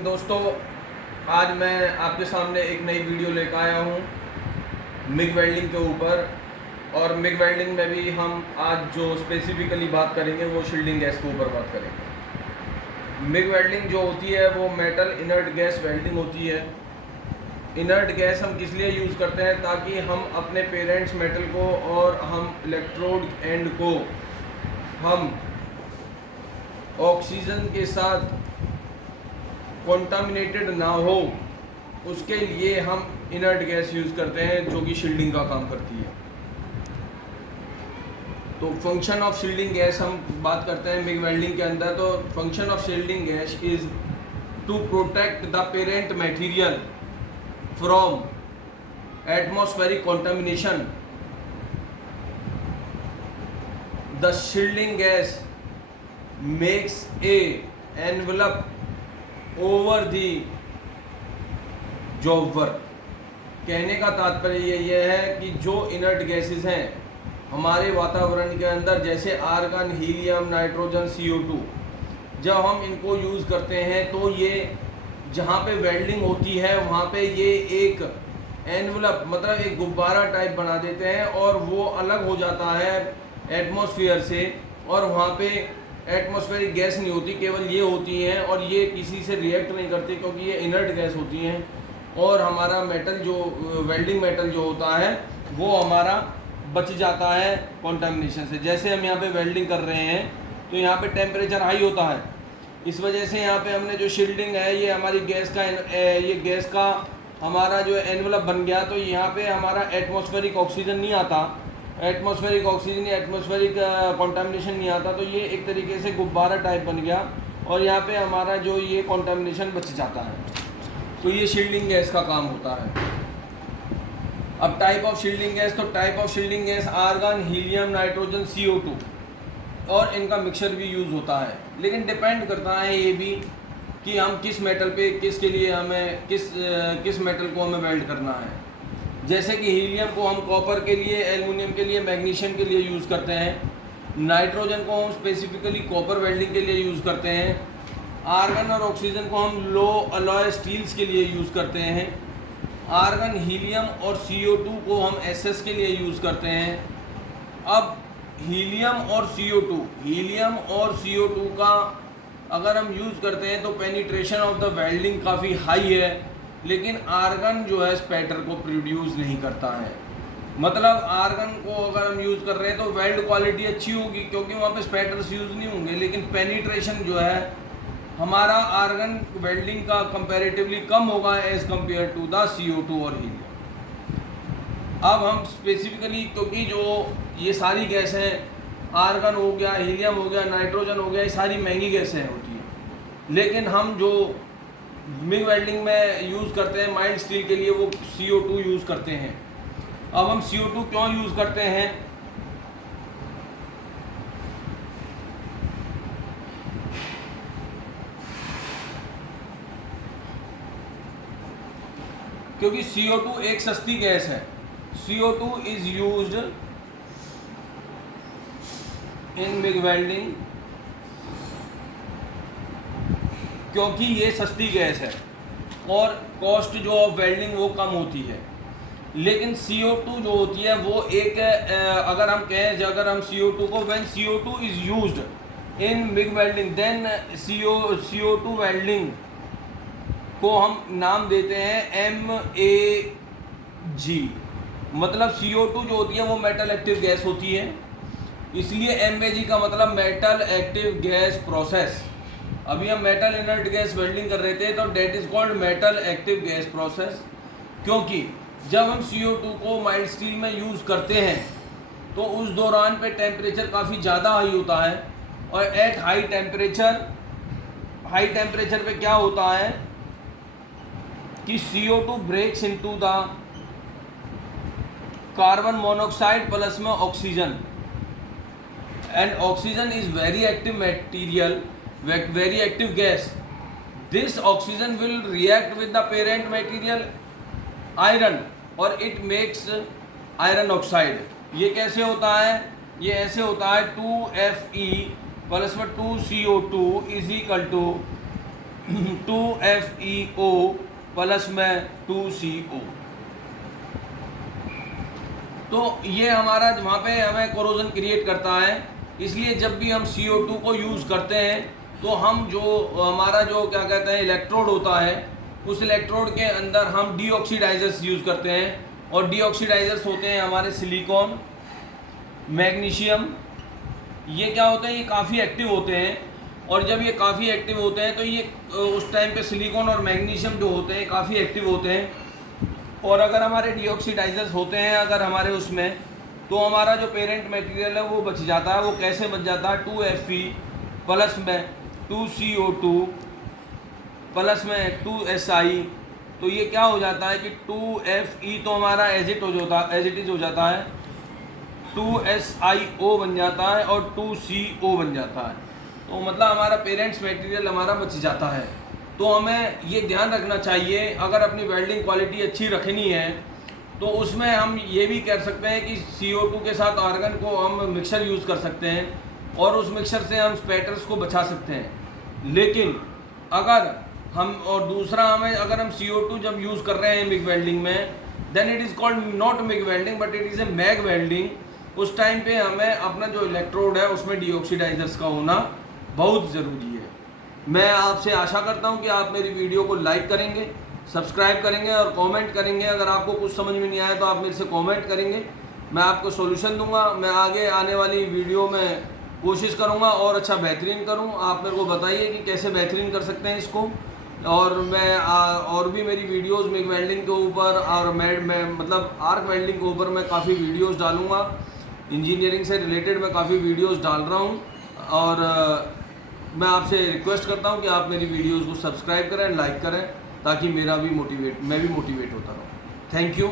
Morning दोस्तों। आज मैं आपके सामने एक नई वीडियो लेकर आया हूँ मिग वेल्डिंग के ऊपर। और मिग वेल्डिंग में भी हम आज जो स्पेसिफिकली बात करेंगे वो शील्डिंग गैस के ऊपर बात करेंगे। मिग वेल्डिंग जो होती है वो मेटल इनर्ट गैस वेल्डिंग होती है। इनर्ट गैस हम किस लिए यूज़ करते हैं, ताकि हम अपने पेरेंट्स मेटल को और हम इलेक्ट्रोड एंड को हम ऑक्सीजन के साथ कॉन्टामिनेटेड ना हो, उसके लिए हम इनर्ट गैस यूज़ करते हैं जो कि शील्डिंग का काम करती है। तो फंक्शन ऑफ शील्डिंग गैस हम बात करते हैं मिग वेल्डिंग के अंदर। तो function of shielding gas is to protect the parent material from atmospheric contamination. The shielding gas makes a envelope over the job work. कहने का तात्पर्य ये है कि जो इनर्ट गैसेस हैं हमारे वातावरण के अंदर, जैसे आर्गन, हीलियम, नाइट्रोजन, CO2, जब हम इनको यूज़ करते हैं तो ये जहाँ पे वेल्डिंग होती है वहाँ पे ये एक एनवलप मतलब एक गुब्बारा टाइप बना देते हैं और वो अलग हो जाता है एटमॉस्फेयर से। और वहाँ पे एटमॉस्फेरिक गैस नहीं होती, केवल ये होती हैं और ये किसी से रिएक्ट नहीं करती क्योंकि ये इनर्ट गैस होती हैं। और हमारा मेटल जो वेल्डिंग मेटल जो होता है वो हमारा बच जाता है कॉन्टामिनेशन से। जैसे हम यहाँ पे वेल्डिंग कर रहे हैं तो यहाँ पे टेम्परेचर हाई होता है, इस वजह से यहाँ पे हमने जो शील्डिंग है ये हमारी गैस का हमारा जो एनवलप बन गया। तो यहाँ पे हमारा एटमॉस्फेरिक ऑक्सीजन नहीं आता, एटमॉस्फेरिक कंटामिनेशन नहीं आता। तो ये एक तरीके से गुब्बारा टाइप बन गया और यहाँ पे हमारा जो ये कंटामिनेशन बच जाता है। तो ये शील्डिंग गैस का काम होता है। अब टाइप ऑफ शील्डिंग गैस, तो type of shielding gas argon, helium, nitrogen, CO2 और इनका मिक्सचर भी यूज़ होता है। लेकिन डिपेंड करता है ये भी कि हम किस मेटल पे किसके लिए हमें किस मेटल को हमें वेल्ड करना है। जैसे कि हीलियम को हम कॉपर के लिए, एल्युमिनियम के लिए, मैग्नीशियम के लिए यूज़ करते हैं। नाइट्रोजन को हम स्पेसिफिकली कॉपर वेल्डिंग के लिए यूज़ करते हैं। आर्गन और ऑक्सीजन को हम लो अलॉय स्टील्स के लिए यूज़ करते हैं। आर्गन, हीलियम और CO2 को हम SS के लिए यूज़ करते हैं। अब हीलियम और CO2 का अगर हम यूज़ करते हैं तो पेनिट्रेशन ऑफ द वेल्डिंग काफ़ी हाई है, लेकिन आर्गन जो है स्पैटर को प्रोड्यूस नहीं करता है। मतलब आर्गन को अगर हम यूज़ कर रहे हैं तो वेल्ड क्वालिटी अच्छी होगी क्योंकि वहाँ पे स्पैटर्स यूज़ नहीं होंगे, लेकिन पेनिट्रेशन जो है हमारा आर्गन वेल्डिंग का कंपैरेटिवली कम होगा as compare to the CO2 और हीलियम। अब हम स्पेसिफिकली, क्योंकि जो ये सारी गैसें, आर्गन हो गया, हीलियम हो गया, नाइट्रोजन हो गया, ये सारी महंगी गैसें होती हैं, लेकिन हम जो मिग वेल्डिंग में यूज़ करते हैं माइल्ड स्टील के लिए वो CO2 यूज़ करते हैं। अब हम CO2 क्यों यूज़ करते हैं? क्योंकि CO2 एक सस्ती गैस है। CO2 is used in MIG welding क्योंकि ये सस्ती गैस है और कॉस्ट जो ऑफ वेल्डिंग वो कम होती है। लेकिन CO2 जो होती है वो एक अगर हम CO2 को when CO2 is used in MIG welding then CO2 welding को हम नाम देते हैं MAG। मतलब CO2 जो होती है वो मेटल एक्टिव गैस होती है, इसलिए MAG का मतलब मेटल एक्टिव गैस प्रोसेस। अभी हम मेटल इनर्ट गैस वेल्डिंग कर रहे थे तो that is called metal active gas process. क्योंकि जब हम CO2 को माइल्ड स्टील में यूज़ करते हैं तो उस दौरान पे टेम्परेचर काफ़ी ज़्यादा हाई होता है और एट हाई टेम्परेचर पे क्या होता है कि CO2 breaks into the carbon monoxide plus में oxygen, and oxygen is very active material, very active gas. This oxygen will react with the parent material iron और it makes iron oxide। ये कैसे होता है? ये ऐसे होता है 2Fe प्लस में 2CO2 is equal to 2FeO plus में 2CO। तो ये हमारा वहाँ पे हमें कोरोजन क्रिएट करता है। इसलिए जब भी हम CO2 को यूज़ करते हैं तो हम जो हमारा जो क्या कहते हैं इलेक्ट्रोड होता है, उस इलेक्ट्रोड के अंदर हम डीऑक्सीडाइजर्स यूज़ करते हैं। और डीऑक्सीडाइजर्स होते हैं हमारे सिलिकॉन, मैग्नीशियम। ये क्या होते हैं, ये काफ़ी एक्टिव होते हैं। और जब ये काफ़ी एक्टिव होते हैं तो ये उस टाइम पे सिलिकॉन और मैग्नीशियम जो होते हैं काफ़ी एक्टिव होते हैं। और अगर हमारे डीऑक्सीडाइजर्स होते हैं अगर हमारे उसमें, तो हमारा जो पेरेंट मटेरियल है वो बच जाता है। वो कैसे बच जाता है, 2Fe प्लस में 2CO2 प्लस में 2Si। तो ये क्या हो जाता है कि 2Fe तो हमारा एज इट इज हो जाता है, 2SiO बन जाता है और 2CO बन जाता है। तो मतलब हमारा पेरेंट्स मटेरियल हमारा बच जाता है। तो हमें ये ध्यान रखना चाहिए, अगर अपनी वेल्डिंग क्वालिटी अच्छी रखनी है तो उसमें हम ये भी कर सकते हैं कि CO2 के साथ आर्गन को हम मिक्सर यूज़ कर सकते हैं और उस मिक्सर से हम स्पैटर्स को बचा सकते हैं। लेकिन अगर हम और दूसरा हमें अगर हम CO2 जब यूज़ कर रहे हैं मिग वेल्डिंग में, then it is called not MIG welding but it is a MAG welding. उस टाइम पे हमें अपना जो इलेक्ट्रोड है उसमें डीऑक्सीडाइजर्स का होना बहुत ज़रूरी है। मैं आपसे आशा करता हूं कि आप मेरी वीडियो को लाइक करेंगे, सब्सक्राइब करेंगे और कमेंट करेंगे। अगर आपको कुछ समझ में नहीं आया तो आप मेरे से कमेंट करेंगे, मैं आपको सॉल्यूशन दूंगा। मैं आगे आने वाली वीडियो में कोशिश करूंगा और अच्छा बेहतरीन करूं। आप मेरे को बताइए कि कैसे बेहतरीन कर सकते हैं इसको। और मैं और भी मेरी वीडियोस मिग वेल्डिंग के ऊपर और मैं मतलब आर्क वेल्डिंग के ऊपर मैं काफ़ी वीडियोस डालूंगा। इंजीनियरिंग से रिलेटेड मैं काफ़ी वीडियोस डाल रहा हूं। और मैं आपसे रिक्वेस्ट करता हूं कि आप मेरी वीडियोस को सब्सक्राइब करें, लाइक करें, ताकि मैं भी मोटिवेट होता रहूं। Thank you.